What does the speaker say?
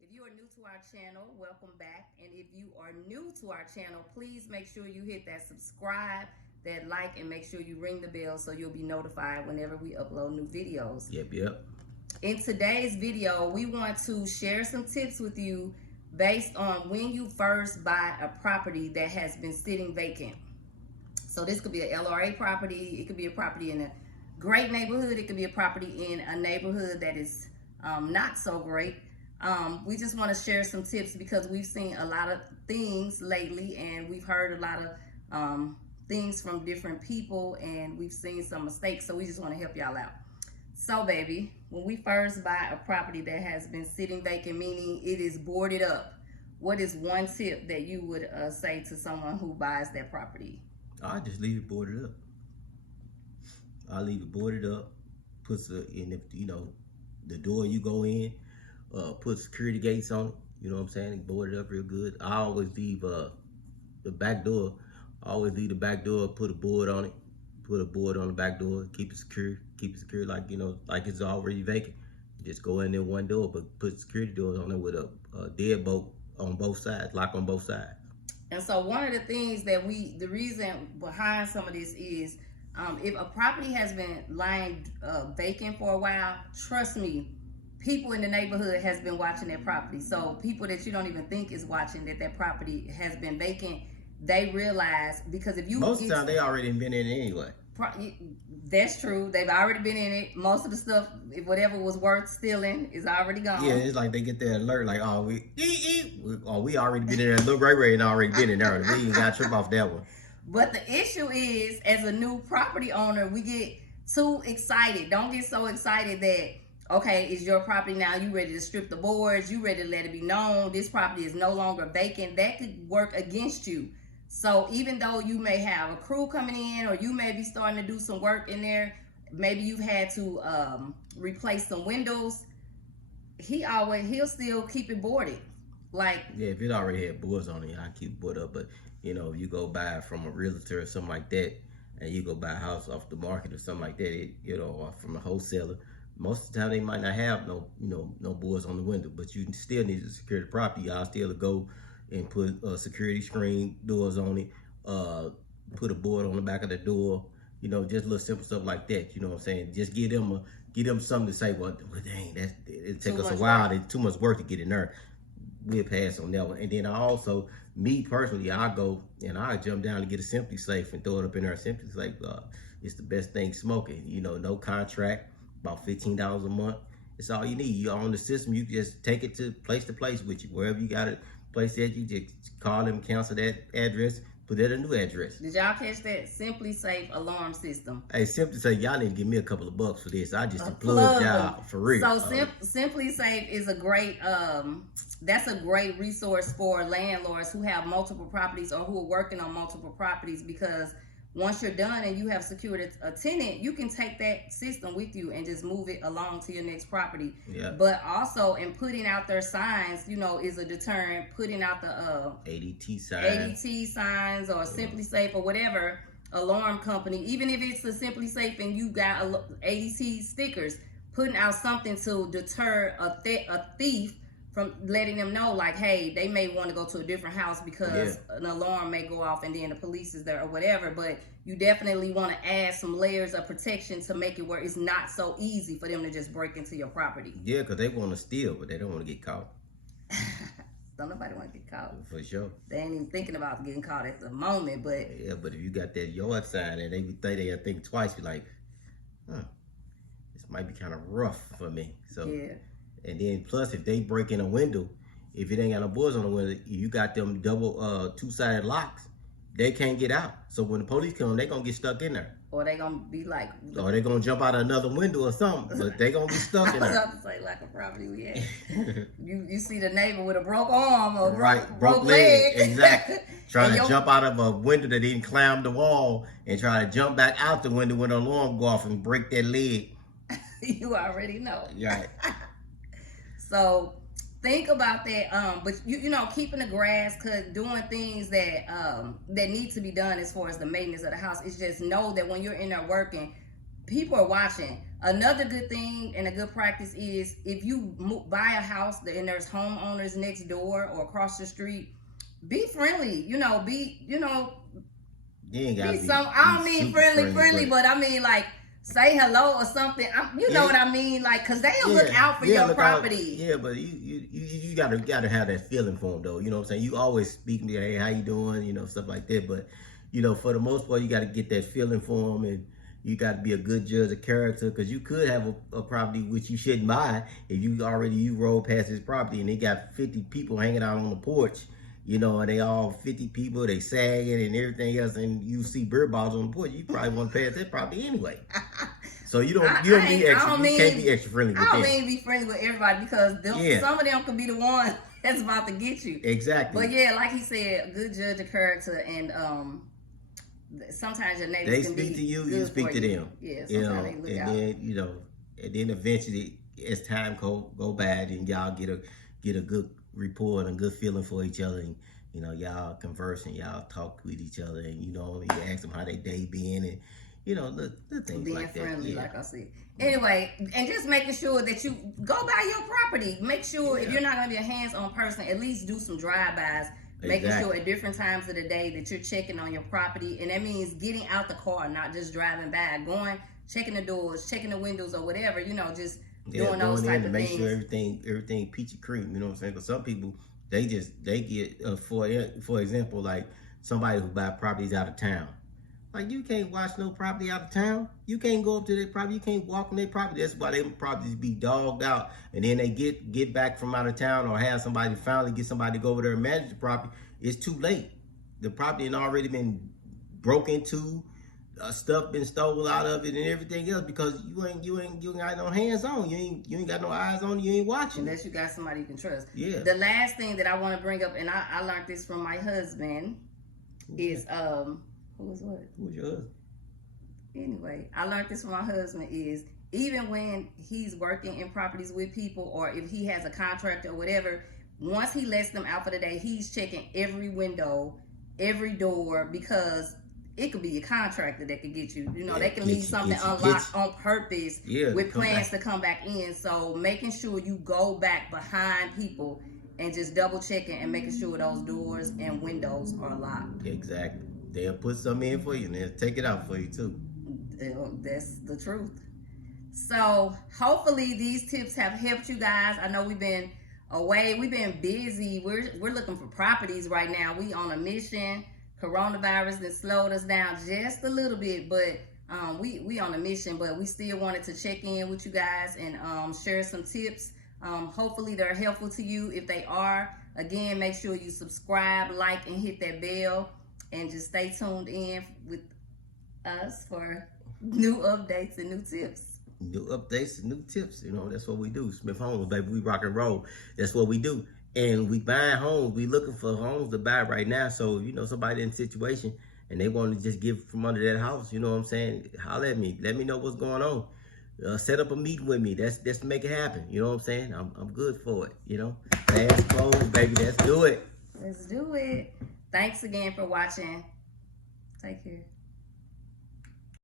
If you are new to our channel, welcome back. And if you are new to our channel, please make sure you hit that subscribe, that like, and make sure you ring the bell so you'll be notified whenever we upload new videos. Yep. In today's video, we want to share some tips with you based on when you first buy a property that has been sitting vacant. So this could be a LRA property, it could be a property in a great neighborhood, it could be a property in a neighborhood that is not so great. We just want to share some tips because we've seen a lot of things lately and we've heard a lot of things from different people and we've seen some mistakes, so we just want to help y'all out. So baby, when we first buy a property that has been sitting vacant, meaning it is boarded up, what is one tip that you would say to someone who buys that property? I just leave it boarded up. I leave it boarded up. And if the door you go in, put security gates on it. You know what I'm saying? Board it up real good. I always leave the back door. I always leave the back door. Put a board on it. Put a board on the back door. Keep it secure. Keep it secure like it's already vacant. Just go in there one door, but put security doors on it with a deadbolt on both sides. Lock on both sides. And so one of the things that the reason behind some of this is if a property has been lying vacant for a while, trust me, people in the neighborhood has been watching that property. So people that you don't even think is watching that property has been vacant, they realize, because if you most of the time they already been in it anyway. That's true. They've already been in it. Most of the stuff, if whatever was worth stealing, is already gone. Yeah, it's like they get that alert, like, we already been in there. Look, Ray and already been in there. We ain't got to trip off that one. But the issue is, as a new property owner, we get too excited. Don't get so excited that, okay, it's your property now. You ready to strip the boards. You ready to let it be known this property is no longer vacant. That could work against you. So even though you may have a crew coming in or you may be starting to do some work in there, maybe you've had to replace some windows, he'll still keep it boarded. Like, yeah, if it already had boards on it, I keep it boarded up. But if you go buy from a realtor or something like that, and you go buy a house off the market or something like that, or from a wholesaler, most of the time they might not have no boards on the window, but you still need to secure the property. Y'all still go and put security screen doors on it, put a board on the back of the door, just little simple stuff like that. You know what I'm saying? Just give them something to say. Well, dang, it take us a while. It's too much work to get in there. We'll pass on that one. And then me personally, I go and I jump down and get a Simply Safe and throw it up in there. Simply Safe, it's the best thing smoking. No contract, about $15 a month. It's all you need. You're on the system. You just take it to place with you. Wherever you got it, place that, you just call them, cancel that address, put that a new address. Did y'all catch that? Simply Safe alarm system. Hey, Simply Safe, y'all need to give me a couple of bucks for this. I just plug y'all for real. So Simply Safe is a great that's a great resource for landlords who have multiple properties or who are working on multiple properties, because once you're done and you have secured a tenant, you can take that system with you and just move it along to your next property. Yeah. But also, in putting out their signs, is a deterrent. Putting out the ADT signs or Simply Safe or whatever alarm company, even if it's a Simply Safe and you got ADT stickers, putting out something to deter a thief from letting them know, like, hey, they may want to go to a different house because an alarm may go off and then the police is there or whatever. But you definitely want to add some layers of protection to make it where it's not so easy for them to just break into your property. Yeah, because they want to steal, but they don't want to get caught. Don't nobody want to get caught. For sure. They ain't even thinking about getting caught at the moment, but... Yeah, but if you got that yard sign and they think twice, you're like, this might be kind of rough for me. So yeah. And then plus, if they break in a window, if it ain't got no boards on the window, you got them double two-sided locks. They can't get out. So when the police come, they gonna get stuck in there. Or they gonna be like... Or they gonna jump out of another window or something, but they gonna get stuck in there. I was about to say, like a property we had. you see the neighbor with a broke arm or broke leg. Exactly. Trying to jump out of a window that didn't climb the wall and try to jump back out the window when the alarm go off and break that leg. You already know. Right. So think about that. But keeping the grass cut, doing things that that need to be done as far as the maintenance of the house. It's just know that when you're in there working, people are watching. Another good thing and a good practice is if you buy a house and there's homeowners next door or across the street, be friendly. You ain't gotta Be some. I don't mean super friendly, but I mean like say hello or something. You know what I mean? Like, cause they'll look out for your property. Yeah, but you gotta have that feeling for them though. You know what I'm saying? You always speak to me, hey, how you doing? You know, stuff like that. But for the most part, you got to get that feeling for them, and you got to be a good judge of character, because you could have a property which you shouldn't buy if you roll past this property and they got 50 people hanging out on the porch. And they all 50 people, they sagging and everything else, and you see bird balls on the porch, you probably want to pass that property anyway. So you can't be extra friendly with them. I don't mean be friendly with everybody, because some of them could be the one that's about to get you. Exactly. But yeah, like he said, good judge of character, and sometimes your neighbors they can speak be to you, good you speak to you. them. Yeah, sometimes they look out. And then eventually, as time go by, then y'all get a good rapport and a good feeling for each other, and y'all converse and y'all talk with each other, and you ask them how their day been, and the things being like friendly, that. like I said. Anyway, and just making sure that you go by your property. Make sure if you're not going to be a hands-on person, at least do some drive-bys. Making sure at different times of the day that you're checking on your property, and that means getting out the car, not just driving by, checking the doors, checking the windows, or whatever. Just doing those type of make things. Sure everything peachy cream. You know what I'm saying? Because some people they get for example, like somebody who buy properties out of town. Like, you can't watch no property out of town. You can't go up to their property. You can't walk on their property. That's why their properties be dogged out. And then they get back from out of town, or have somebody finally get somebody to go over there and manage the property. It's too late. The property had already been broke into, stuff been stolen out of it, and everything else, because you ain't got no hands on. You ain't got no eyes on. You ain't watching. Unless you got somebody you can trust. Yeah. The last thing that I want to bring up, and I learned this from my husband, is Who was what? Who's your husband? Anyway, I learned this from my husband is even when he's working in properties with people, or if he has a contractor or whatever, once he lets them out for the day, he's checking every window, every door, because it could be a contractor that could get you. They can leave something unlocked on purpose with plans to come back in. So making sure you go back behind people and just double checking and making sure those doors and windows are locked. Exactly. They'll put something in for you, and they'll take it out for you too. That's the truth. So hopefully these tips have helped you guys. I know we've been away, we've been busy. We're looking for properties right now. We on a mission. Coronavirus has slowed us down just a little bit, but we on a mission. But we still wanted to check in with you guys and share some tips. Hopefully they're helpful to you. If they are, again, make sure you subscribe, like, and hit that bell. And just stay tuned in with us for new updates and new tips. New updates and new tips. That's what we do. Smith Homes, baby. We rock and roll. That's what we do. And we buying homes. We looking for homes to buy right now. So, somebody in a situation and they want to just give from under that house, you know what I'm saying? Holler at me. Let me know what's going on. Set up a meeting with me. That's to make it happen. You know what I'm saying? I'm good for it. Fast close, baby. Let's do it. Let's do it. Thanks again for watching. Take care.